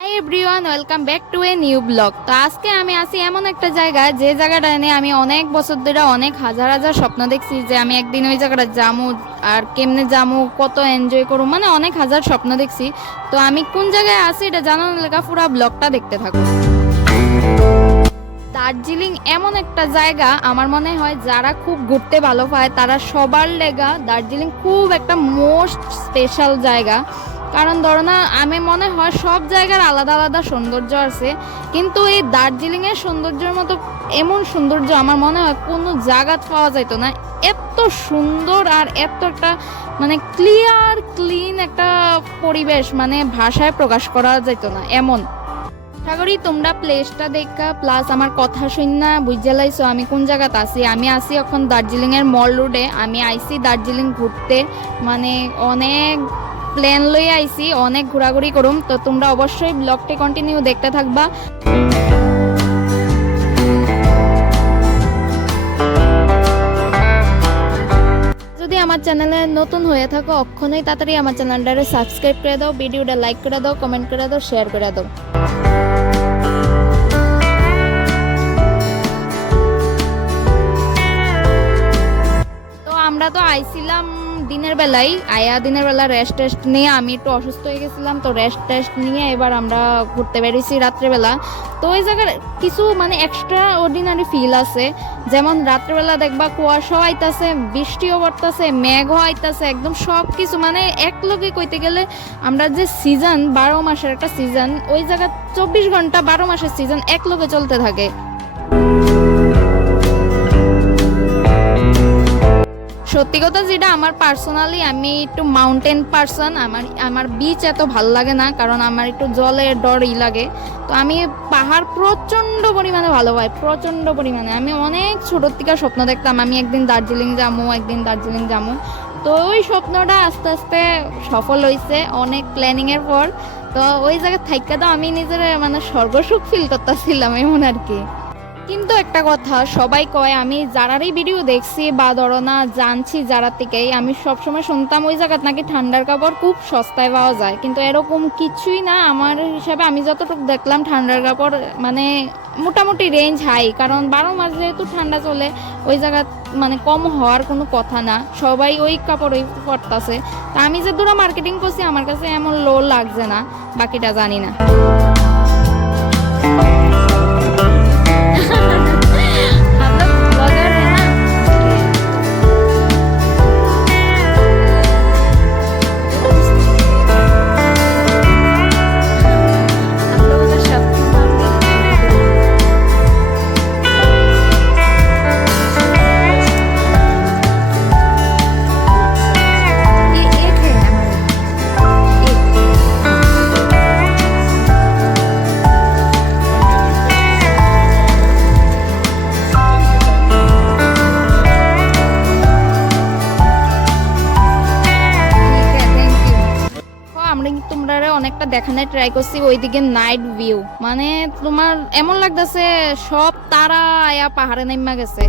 Hi everyone, welcome back to a new blog. তো আজকে আমি আছি এমন একটা জায়গায় যে জায়গাটা নিয়ে আমি অনেক বছর ধরে অনেক হাজার হাজার স্বপ্ন দেখছি যে আমি একদিন ওই জায়গাটা যামু, আর কেমনে যামু, কত এনজয় করবো, মানে অনেক হাজার স্বপ্ন দেখছি। তো আমি কোন জায়গায় আছি এটা জানানোর লেখা পুরো ব্লগটা দেখতে থাকো। দার্জিলিং এমন একটা জায়গা আমার মনে হয় যারা খুব ঘুরতে ভালো পায় তারা সবার লেগা দার্জিলিং খুব একটা মোস্ট স্পেশাল জায়গা। কারণ ধরো না, আমি মনে হয় সব জায়গার আলাদা আলাদা সৌন্দর্য আছে, কিন্তু এই দার্জিলিং এর সৌন্দর্যের মতো এমন সৌন্দর্য আমার মনে হয় কোনো জায়গা পাওয়া যাইতো না। এত সুন্দর আর এত একটা মানে ক্লিয়ার ক্লিন একটা পরিবেশ, মানে ভাষায় প্রকাশ করা যাইতো না এমন। আশা করি তোমরা প্লেসটা দেখা প্লাস আমার কথা শুননা বুঝে লাইছো আমি কোন জায়গাতে আছি। আমি আছি এখন দার্জিলিং এর মল রোডে। আমি আইছি দার্জিলিং ঘুরতে, মানে অনেক প্ল্যান লই আইছি, অনেক ঘোরাঘুরি করুম। তো তোমরা অবশ্যই ব্লগটি কন্টিনিউ দেখতে থাকবা। যদি আমার চ্যানেলে নতুন হয়ে থাকো অক্ষণই তাড়াতাড়ি আমার চ্যানেলটারে সাবস্ক্রাইব করে দাও, ভিডিওটা লাইক করে দাও, কমেন্ট করে দাও, শেয়ার করে দাও। আমরা তো আইছিলাম দিনের বেলায়, দিনের বেলা রেস্ট নিয়ে আমি একটু অসুস্থ হয়ে গেছিলাম, তো রেস্ট নিয়ে এবার আমরা ঘুরতে বেরিয়েছি রাত্রেবেলা। তো ওই জায়গার কিছু মানে এক্সট্রা অর্ডিনারি ফিল আছে, যেমন রাত্রেবেলা দেখবা কুয়াশাও আইতাছে, বৃষ্টিও পড়তেছে, মেঘও আইতাছে, একদম সব কিছু মানে এক লগে কইতে গেলে আমরা যে সিজন 12 মাসের একটা সিজন, ওই জায়গা 24 ঘন্টা 12 মাসের সিজন এক লগে চলতে থাকে। সত্যি কথা যেটা, আমার পার্সোনালি আমি একটু মাউন্টেন পার্সন। আমার বিচ এত ভালো লাগে না, কারণ আমার একটু জলের ডরই লাগে। তো আমি পাহাড় প্রচণ্ড পরিমাণে ভালো পাই, প্রচণ্ড পরিমাণে। আমি অনেক ছোটোর থেকে স্বপ্ন দেখতাম আমি একদিন দার্জিলিং যাবো। তো ওই স্বপ্নটা আস্তে আস্তে সফল হয়েছে অনেক প্ল্যানিংয়ের পর। তো ওই জায়গায় থাইকা তো আমি নিজের মানে স্বর্গসুখ ফিল করতেছিলাম এমন আর কি। কিন্তু একটা কথা সবাই কয়, আমি যারারই ভিডিও দেখছি বা ধরো না জানছি যারা থেকেই, আমি সবসময় শুনতাম ওই জায়গায় নাকি ঠান্ডার কাপড় খুব সস্তায় পাওয়া যায়, কিন্তু এরকম কিছুই না। আমার হিসাবে আমি যতটুকু দেখলাম ঠান্ডার কাপড় মানে মোটামুটি রেঞ্জ হাই, কারণ 12 মাস যেহেতু ঠান্ডা চলে ওই জায়গা মানে কম হওয়ার কোনো কথা না, সবাই ওই কাপড় ওই পরতাছে। তা আমি যে দূরা মার্কেটিং করছি আমার কাছে এমন লো লাগছে না, বাকিটা জানি না। তোমরা অনেকটা দেখানোর ট্রাই করছি ওইদিকে নাইট ভিউ, মানে তোমার এমন লাগতেছে সব তারা আয়া পাহাড়ে নেমা গেছে।